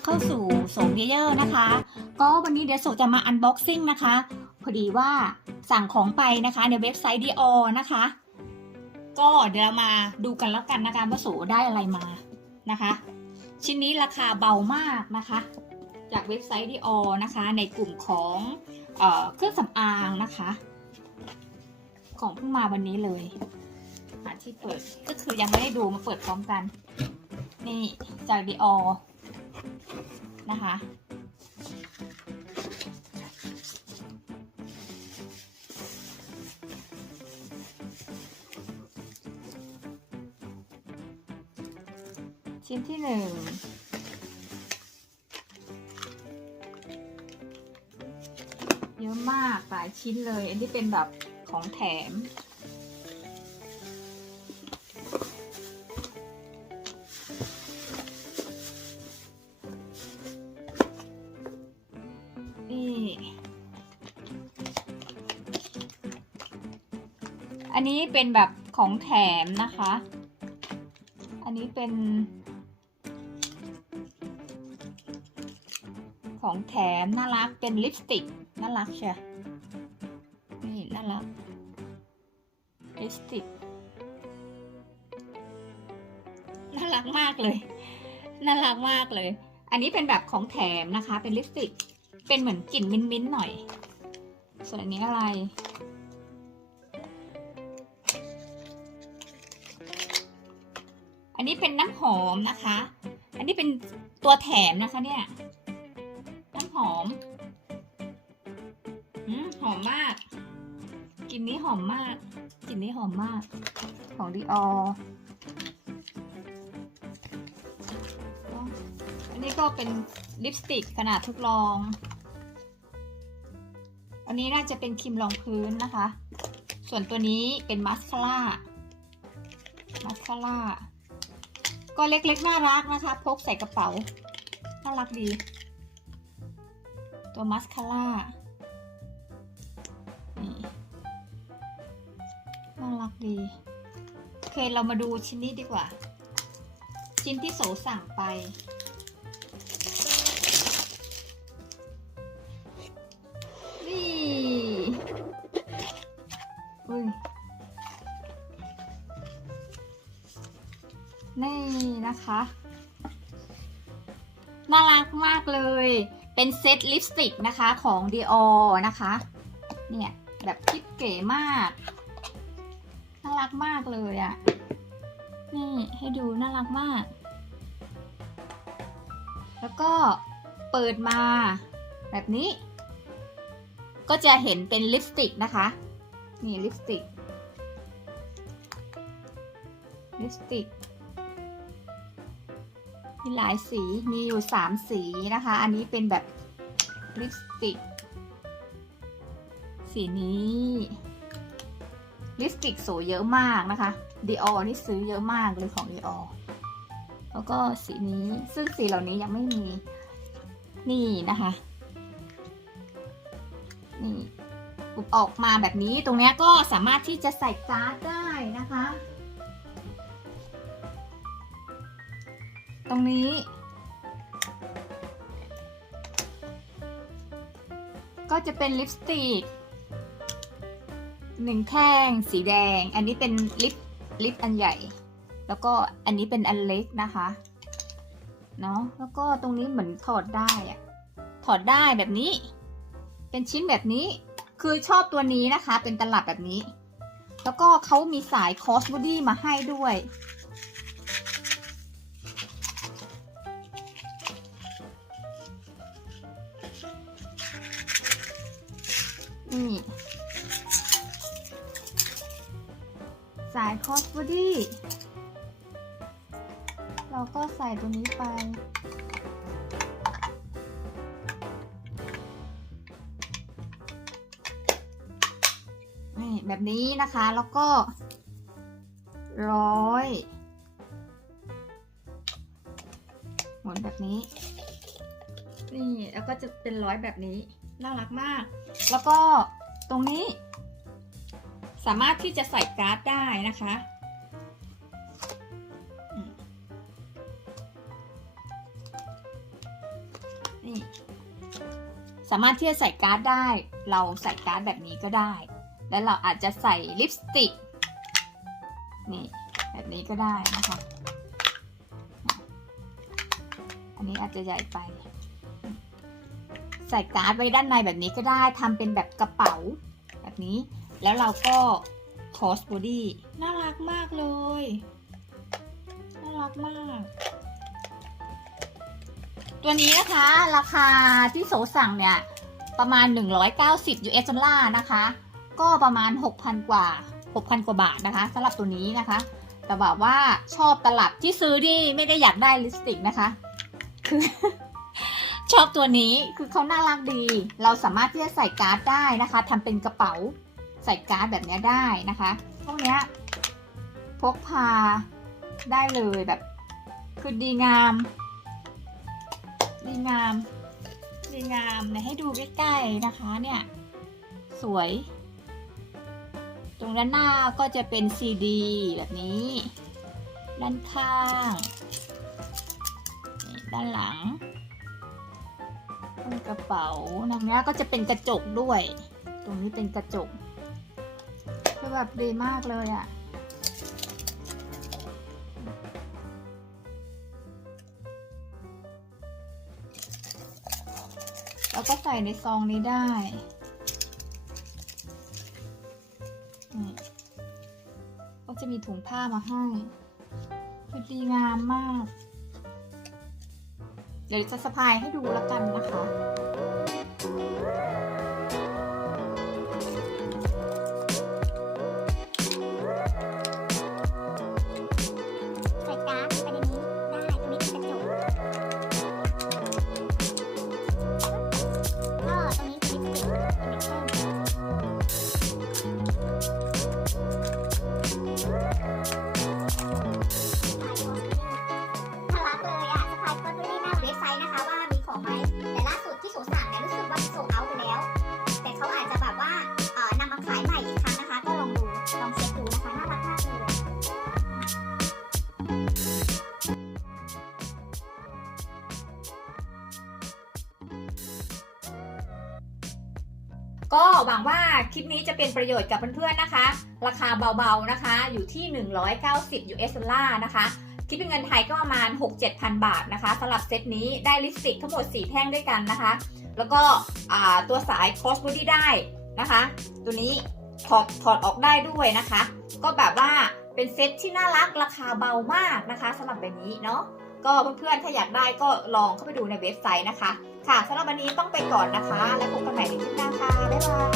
ับเข้าสู่โสมเยอร์นะคะ ก็วันนี้เดี๋ยวโสจะมาอันบ็อกซิ่งนะคะ พอดีว่าสั่งของไปนะคะในเว็บไซต์ Dior นะคะ ก็เดี๋ยวมาดูกันแล้วกันนะคะว่าโสได้อะไรมานะคะ ชิ้นนี้ราคาเบามากนะคะ จากเว็บไซต์ Dior นะคะ ในกลุ่มของเออเครื่องสำอางนะคะ ของเพิ่งมาวันนี้เลยที่เปิดก็คือยังไม่ได้ดูมาเปิดพร้อมกัน นี่จาก Dior นะคะ ชิ้นที่หนึ่งเยอะมากหลายชิ้นเลย อันนี้เป็นแบบของแถม อันนี้เป็นแบบของแถมนะคะ อันนี้เป็น ของแถมน่ารักเป็นลิปสติกน่ารักใช่นี่น่ารักลิปสติกน่ารักมากเลย น่ารักมากเลย อันนี้เป็นแบบของแถมนะคะ เป็นลิปสติก เป็นเหมือนกลิ่นมิ้นท์ๆหน่อย ส่วนอันนี้อะไร อันนี้เป็นน้ำหอมนะคะ อันนี้เป็นตัวแถมนะคะเนี่ย น้ำหอมอืมหอมมากกลิ่นนี้หอมมากกลิ่นนี้หอมมาก ของดีอออันนี้ก็เป็นลิปสติกขนาดทดลอง อันนี้น่าจะเป็นครีมรองพื้นนะคะ ส่วนตัวนี้เป็นมาสคาร่า มาสคาร่า ก็เล็กๆน่ารักนะคะ พกใส่กระเป๋า น่ารักดี ตัวมัสคาร่านี่น่ารักดีโอเคเรามาดูชิ้นนี้ดีกว่า ชิ้นที่โสสั่งไป นี่นะคะ น่ารักมากเลย เป็นเซตลิปสติกนะคะของ Dior นะคะ เนี่ย แบบคิดเก๋มาก น่ารักมากเลยอะ่ะ นี่ให้ดูน่ารักมาก แล้วก็เปิดมา แบบนี้ ก็จะเห็นเป็นลิปสติกนะคะ นี่ลิปสติกลิปสติก มีหลายสี มีอยู่สามสีนะคะ อันนี้เป็นแบบลิปสติก สีนี้ ลิปสติกสวยเยอะมากนะคะดีออนี่ซื้อเยอะมากเลยของดีออแล้วก็สีนี้ ซึ่งสีเหล่านี้ยังไม่มี นี่นะคะ นี่ปุบออกมาแบบนี้ ตรงนี้ก็สามารถที่จะใส่การ์ดได้นะคะ ตรงนี้ ก็จะเป็นลิปสติกหนึ่งแท่งสีแดง อันนี้เป็นลิปลิปอันใหญ่ แล้วก็อันนี้เป็นอันเล็กนะคะเนาะแล้วก็ตรงนี้เหมือนถอดได้อะถอดได้แบบนี้ เป็นชิ้นแบบนี้ คือชอบตัวนี้นะคะ เป็นตลับแบบนี้ แล้วก็เขามีสายคอสบอดี้มาให้ด้วย นี่สายคอสบอดี้เราก็ใส่ตัวนี้ไป นี่แบบนี้นะคะแล้วก็ร้อยหมุนแบบนี้ นี่แล้วก็จะเป็นร้อยแบบนี้ น่ารักมาก แล้วก็ตรงนี้ สามารถที่จะใส่การ์ดได้นะคะ นี่ สามารถที่จะใส่การ์ดได้ เราใส่การ์ดแบบนี้ก็ได้ แล้วเราอาจจะใส่ลิปสติก นี่ แบบนี้ก็ได้นะคะ อันนี้อาจจะใหญ่ไป ใส่การ์ดไว้ด้านในแบบนี้ก็ได้ทำเป็นแบบกระเป๋า แบบนี้ แล้วเราก็คอสบอดี้น่ารักมากเลย น่ารักมาก ตัวนี้นะคะ ราคาที่โสสั่งเนี่ย ประมาณ 190 US ดอลลาร์นะคะ ก็ประมาณ 6,000 กว่า 6,000 กว่าบาทนะคะสำหรับตัวนี้นะคะ แต่แบบว่าชอบตลับที่ซื้อนี่ไม่ได้อยากได้ลิปสติกนะคะคือ ชอบตัวนี้คือเขาน่ารักดี เราสามารถที่จะใส่การ์ดได้นะคะทำเป็นกระเป๋าใส่การ์ดแบบนี้ได้นะคะพวกนี้พกพาได้เลยแบบคือดีงาม ดีงาม ดีงามเนี่ยให้ดูใกล้ๆนะคะเนี่ย สวย ตรงด้านหน้าก็จะเป็นซีดีแบบนี้ ด้านข้าง ด้านหลัง เป็นกระเป๋าตรงนี้ก็จะเป็นกระจกด้วย ตรงนี้เป็นกระจกคือแบบดีมากเลยอะ่ะแล้วก็ใส่ในซองนี้ได้ก็จะมีถุงผ้ามาให้คือดีงามมาก เดี๋ยวจะสะพายให้ดูแล้วกันนะคะ ก็หวังว่าคลิปนี้จะเป็นประโยชน์กับเพื่อนๆนะคะ ราคาเบาๆนะคะ อยู่ที่ 190 US ดอลลาร์นะคะคิดเป็นเงินไทยก็ประมาณ 6-7,000 บาทนะคะสำหรับเซตนี้ได้ลิปสติกทั้งหมด 4 แท่งด้วยกันนะคะ แล้วก็ตัวสาย cross body ได้นะคะ ตัวนี้ถอดถอดออกได้ด้วยนะคะ ก็แบบว่าเป็นเซตที่น่ารักราคาเบามากนะคะสำหรับแบบนี้เนาะก็เพื่อนๆถ้าอยากได้ก็ลองเข้าไปดูในเว็บไซต์นะคะ ค่ะสำหรับวันนี้ต้องไปก่อนนะคะ แล้วพบกันใหม่ในคลิป ห